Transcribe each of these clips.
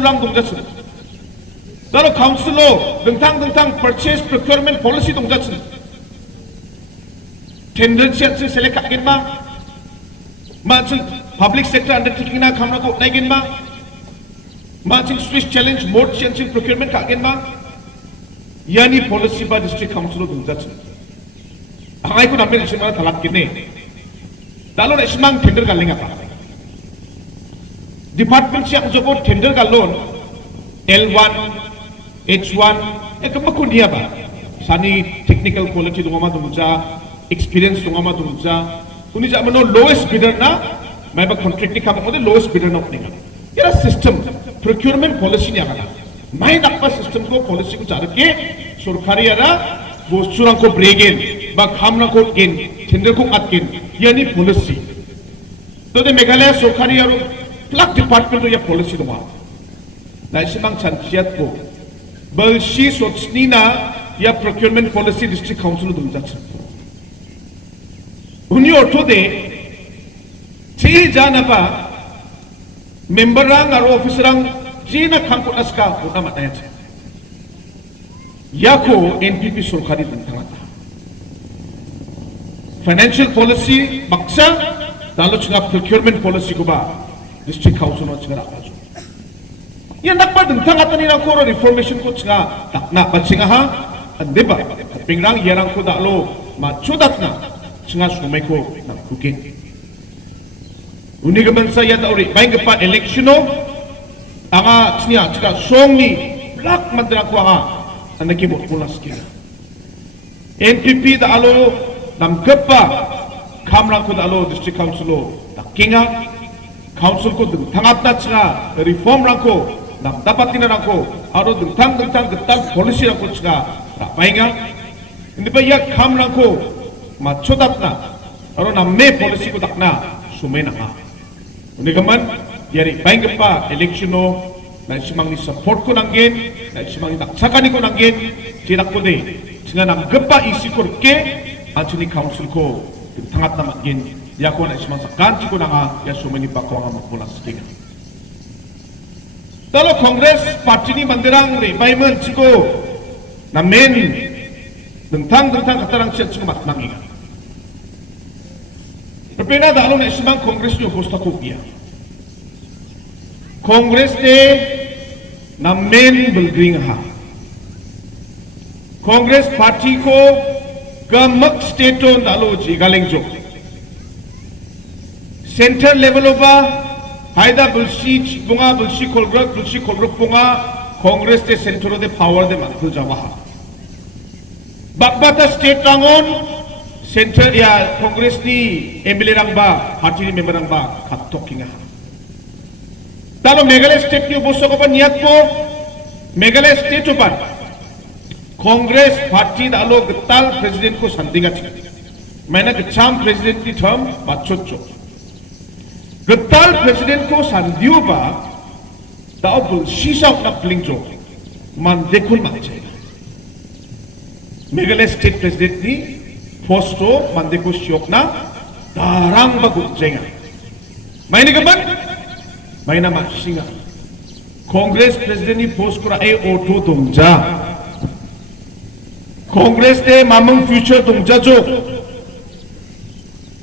rullang dongjasin. Dalo council lo dengtang purchase procurement policy dongjasin. Tender siat select kakin ma. Macam public sector undertaking na kamera ko naikin ma. Macam Swiss challenge mode siat procurement kakin ma. Yani policy ba district council lo dongjasin. Hangai ko namin isimang talak kini. Dalo na isimang tender galing apa. Department siya joko tender galon L1, H1, kamakun dia ba? Sani technical quality dungama dungja, experience dungama dungja. Kuni ja mano lowest bidder na, may ba contract ni kamak mo lowest bidder na uninga. Yara system procurement policy niya kana. May nakpa system ko policy ko charge ke surkari yara bosurang ko bregen, ba kamna ko gen, tender ko atgen. Yani policy. To de Meghalaya surkari yaro Plak department ya policy doma. Na isimang chanchiat po. Balshi sotsnina ya procurement policy district council dum jatsa. Uni ortho de chi jana ba member rang aro officer rang jina khangko aska hona mataya cha. Yako NPP surkari dum thangata. Financial policy baksa dalo chunga procurement policy ko ba district council no chinga rakaju yan nakpa dengtang atani na ko reformation ko chinga takna ba chinga ha andeba pingrang yarang ko dalo machudatna chinga sumai ko na kukin unigaman sa yata ori baing pa election no anga chinya chika songni black mandra ko anga anaki mo pulas kira NPP dalo namgapa kamrang ko dalo district council takinga council ko tangap na chnga reform rangko nam dapat rangko aro dengtang getal policy rangko chnga rapainga hindi ba yak kam rangko machodat na aro namme policy ko dakna sumay na nga hindi kaman yari baing pa election no na isimang ni support ko nanggin na isimang ni naksakani ko nanggin sinak ko de chnga nam gepa isi ko rke anchini council ko tangap na magin Yako na isman sa kanti ko na nga ya sumani pa ko ang magpulas kinga. Talo Congress party ni mandirang revival chiko na men dengtang katarang siya chiko matmanginga. Perpena dalo na isman Congress niyo posta ko biya. Congress de na men bulgring ha. Congress party ko gamak state on dalo ji galeng jok. Center level ba haida bulshi bunga bulshi kolgrok bunga Congress de center de power de makul jawa bakbata state rangon center ya Congress ni MLA rang ba party ni member rang ba katokinga talo Meghalaya state ni boso ko pa niat po Meghalaya state pa Congress party dalo getal president ko sandinga maina gecham president ni term bachotcho Getal presiden ko sandiu ba tao bul sisa na plingjo man dekul macam Meghalaya state president ni posto man dekul syok na darang bagut jenga main ni kapan main nama singa Congress president ni post kura auto dongja Congress de mamang future dongja jo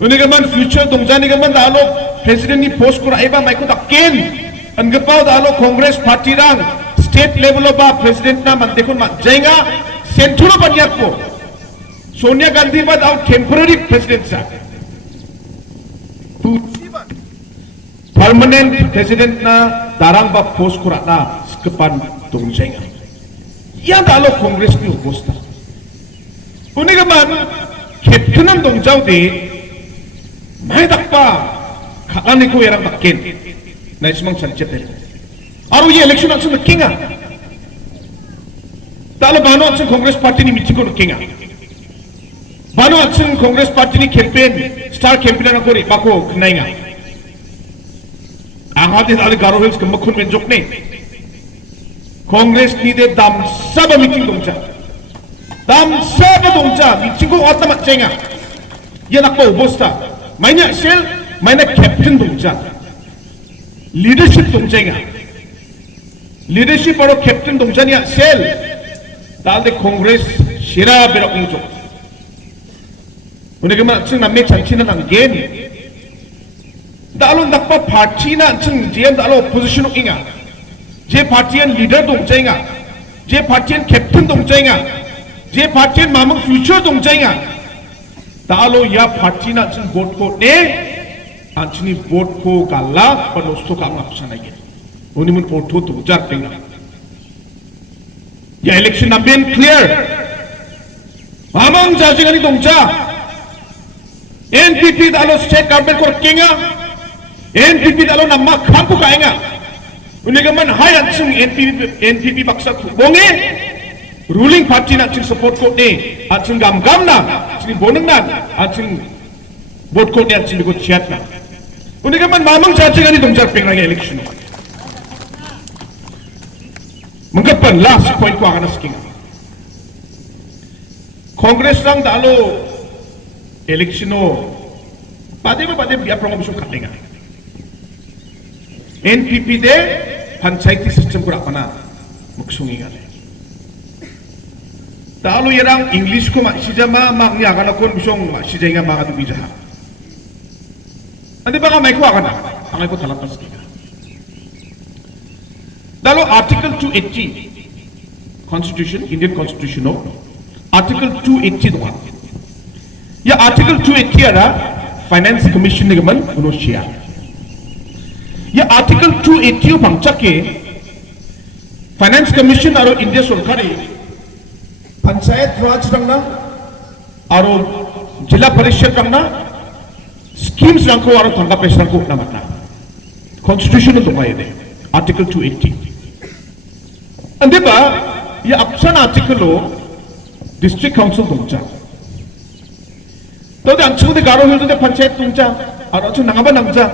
ini kapan future dongja ni kapan dalo President ni post ko aiba mai ko dakin an gapau dalo Congress party rang state level ba president na man dekon ma jainga central banyat ko Sonia Gandhi ba daw temporary president sa permanent president na darang ba post ko na skepan tung jainga yan dalo Congress ni posta kuni gaman captain ang dong jaw de mai dakpa Kakani ko yarang bakin na ismang sanchet nila. Aro ye election action na kinga. Talo bano action Congress party ni michiko na kinga. Bano action Congress party ni campaign star campaign na kori bako knay nga. Ang hati tali Garo Hills kamakun menjok ni. Congress ni de dam saba meeting dongja. Dam saba dongja meeting ko at namat nga. Yan ako bosta. May na shell Maina captain dongja leadership dongja nga leadership और captain 동자냐 셀 달데 콩그레스 시라 베럭 종 우리가 막 남매 장치는 안 게니 달로 낙바 파티나 층 제엠 달로 포지션 잉아 제 파티엔 리더 동자잉아 제 파티엔 캡틴 동자잉아 제 파티엔 마몽 퓨처 동자잉아 달로 야 파티나 층 보트코 네 안치니 보트코 갈라 파노스토 강압사나게 우니문 오토 동자 땡나 야 일렉션 남변 클리어 마몽 자지가니 동자 NPP 달로 스테이트 government को रखेंगे NPP 달로 नम्मा खाम को खाएंगे उन्हें मन हाय अंचिंग NPP बक्सा बोंगे ruling party ना अंचिंग सपोर्ट को ने अंचिंग गम ना अंचिंग बोनंग ना अंचिंग वोट को ने अंचिंग को चियात ना उन्हें मन मामंग चाची का नहीं तुम जब पेंगना के इलेक्शन मंगप्पन लास्ट पॉइंट को आगे नस्किंगा कांग्रेस रंग दालो इलेक्शनो पादे बिया प्रमोशन खातेगा NPP दे पंचायती सिस्टम को अपना मुख्यंगी गाले तालो ये रंग इंग्लिश को मासिजा मागनी आगाना कौन मुख्यंग मासिजाइंगा मागा दुबीजा अंदे बागा माइको आगाना आगाना को थलाप नस्किगा तालो आर्टिकल 280 कॉन्स्टिट्यूशन इंडियन कॉन्स्टिट्यूशन हो आर्टिकल 280 दोगा या आर्टिकल 280 आरा फाइनेंस कमीशन निगमन उन्होंने या आर्टिकल 280 पंचा के फाइनेंस कमीशन और इंडिया सरकार पंचायत राज रंगना और जिला परिषद रंगना स्कीम्स रंगो और थंगा पेश रंगो ना मतना कॉन्स्टिट्यूशन तो पाए दे आर्टिकल 280 अंदे बा ये ऑप्शन आर्टिकल हो डिस्ट्रिक्ट काउंसिल दोंचा तो अंचुदे गारो हिल पंचायत तुमचा और अच्छु नंगाबा नंगजा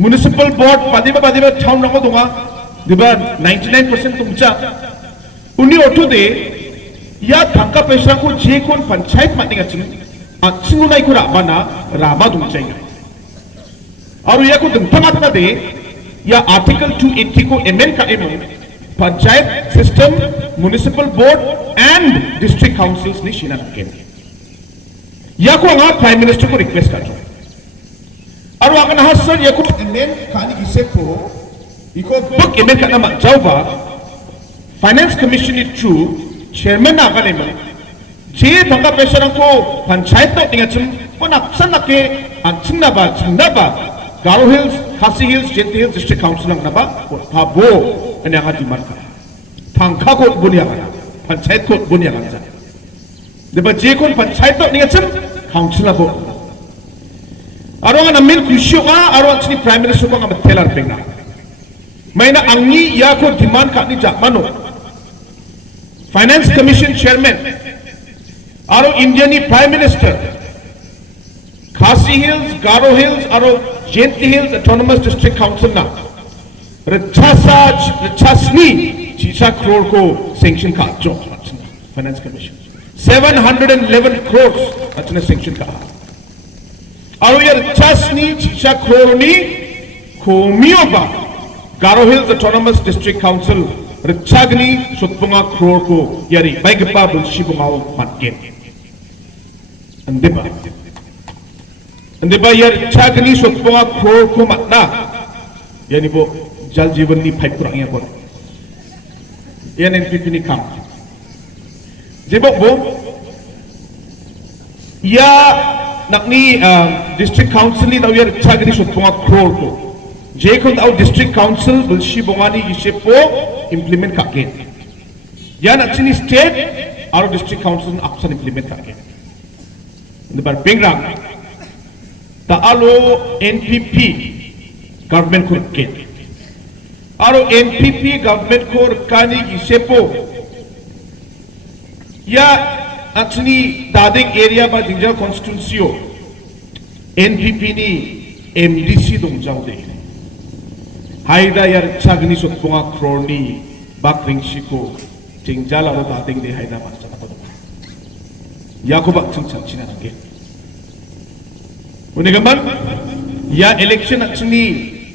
म्युनिसिपल बोर्ड पादिबा टाउन नंगो दोंगा दिबा 99% तुमचा उन्नी ओठो दे या थंका पेशा को जे कोन पंचायत मानिगा चिंग अच्छु नाइ को रामा दुमचाइगा और या को दंता मातना दे या आर्टिकल 280 को एमेंड का एमो panchayat system municipal board and district councils ने शिना के या को अंगा प्राइम मिनिस्टर को रिक्वेस्ट कर जो और अगर ना सर या को इमेल खानी किसे को इको बुक इमेल करना मत जाओ बा finance commission it through chairman ना करे में जे थंगा पेशरा को पंचायत तो निगा चुन को नक्सन नके अंचिंग ना बा गारो हिल्स खासी hills jetty hills district council ना बा पाबो ने आगा डिमांड कर थंखा को बुनिया का पंचायत को बुनिया का देबा जे कोन पंचायत तो निगचन काउंसिल बो आरो ना मिल कृषि का आरो अच्छी प्राइम मिनिस्टर को हम थेलर पेंगा मैंने अंगी या को डिमांड करनी जापानो फाइनेंस कमीशन चेयरमैन आरो Indian prime minister Khasi Hills Garo Hills आरो Jaintia Hills autonomous district council ना रच्छासनी 6 करोड़ को सैंक्शन का जो फाइनेंस कमीशन 711 crores अच्छने सैंक्शन का और ये रच्छासनी 6 करोड़ नी खोमियोबा Garo Hills autonomous district council रच्छागनी 17 करोड़ को यारी बाइगपा बुलशिबुगाओ मानके अंदेबा ये रच्छागनी 17 करोड़ को मातना यानी वो जल जीवन नी पाइप कुरांगिया बोल ये NPP नी काम जेबो वो या नकनी डिस्ट्रिक्ट काउंसिल नी दावियर छागनी 17 करोड़ को जे को दाउ डिस्ट्रिक्ट काउंसिल बुलशी बोगानी इसे पो इंप्लीमेंट काके या नचनी स्टेट और डिस्ट्रिक्ट काउंसिल ऑप्शन इंप्लीमेंट काके नंबर बेंग्रा तालो NPP गवर्नमेंट को के और NPP गवर्नमेंट को कानी इसे पो या actually दादिंग एरिया बा जिंजा कॉन्स्टिट्यूंसियो NPP नी MDC 동자우 दे हाइदा यार छागनी 17 करोड़ नी बाक्रिंगशिको जिंजाला로 दादिंग दे हाइदा मास्टर को याकोबा 칭찬치나 게 उन्हें या election actually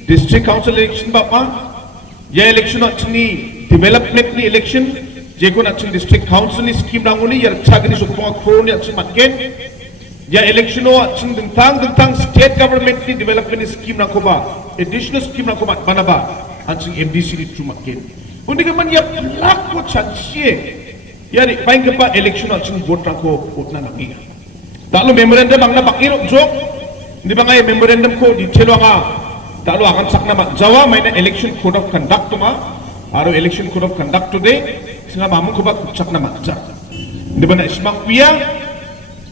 district council election बापा Ya election ni development ni election jekon aching district council ni scheme ranguni ya chagni sukpong khoro ni aching matken ya election aching dentang state government ni development ni scheme rangko ba additional scheme rangko mat bana ba aching MDC ni chumatken undi kaman ya plak ko chansie ya ri paing pa election aching vote rangko utna nangi dalo memorandum angna bakiro jok di ba ngay memorandum ko detail nga dalo akan sakna mat jawa maina election code of conduct ma aro election code of conduct today singa mamu ko ba sakna mat ja di ba na ismak kuya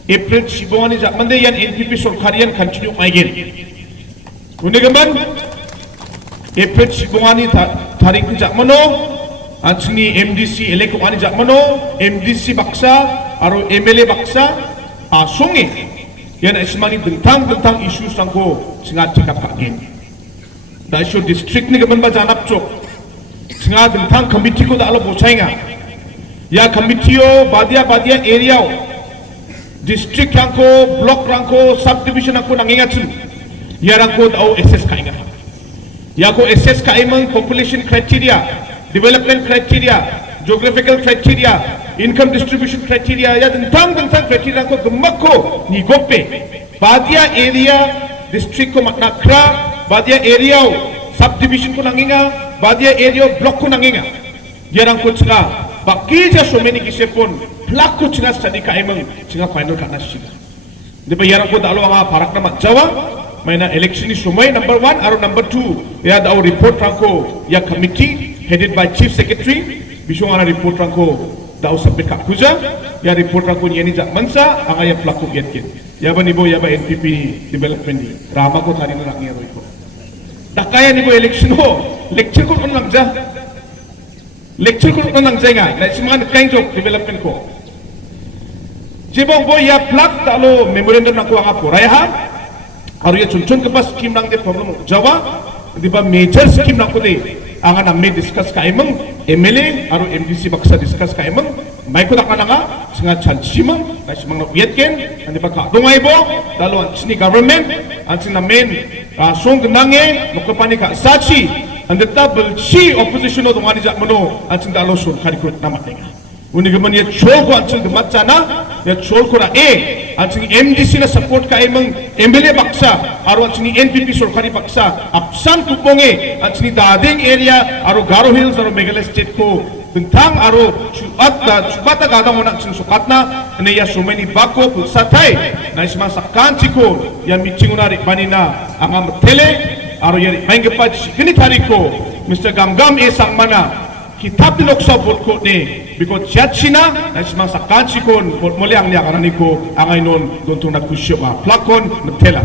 April sibongani jakmande yan NPP sorkarian continue again undi gaman April sibongani tarik jakmano achni MDC elect ani jakmano MDC baksa aro MLA baksa songe yan ismani bentang isu sangko singa tikap kagen da isu district ni gaman ba janap chok singa bentang committee ko da alo bochainga ya committee o badia area district rangko block rangko subdivision rangko nanginga chun ya rangko dao SS kainga ya ko SS kaimang population criteria development criteria geographical criteria income distribution criteria ya tentang criteria ko gemak ko ni gope badia area district ko maknakra badia area subdivision ko nanginga badia area block ko nanginga yarang ko tsinga baki ja so many kisepon plak ko tsinga study ka emang tsinga final kana siga diba yarang ko dalo nga parak na jawa maina election ni sumay number 1 aro number 2 ya daw report rangko ya committee headed by chief secretary bisong ana report rangko daw submit ka kuja ya report rangko ni jak mansa anga ya plak ko getken ya ba nibo ya ba NPP development ni rama ko thari na rangi ro ko takaya nibo election ho lecture ko kon langja lecture ko kon langja nga na siman kind of development ko jebong bo ya plak talo memorandum na ko anga poraya ha aro ya chunchun ke pas scheme nang de problem jawa di ba major scheme nang ko de anga na me discuss ka emang MLA aro MDC baksa discuss ka emang mai ko dakana nga singa chanchimang na simang na uyetken andi ba ka dongay bo dalo ang sini government ang sina main song nange mukapani ka sachi and the double chi opposition no dongani jak mano ang sina dalo sur kari ko namat nga uni gaman ya chol ko ang sina matchana ya chol ko na ang sini MDC na support ka emang MLA baksa aro ang sini NPP sorkari baksa apsan kuponge ang sini dading area aro Garo Hills aro Meghalaya state ko tentang aro chubata gada mo nak sukat na ne ya so many bako pulsatay na isma sakkan chiko ya michinguna ri banina angam tele aro ya mangpa chikini tariko Mr. Gamgam e sangmana kitab di loksa bot ko ne because chachina na isma sakkan chiko bot mole ang niya kanani ko angay non don tong nakusyo ba plakon na tela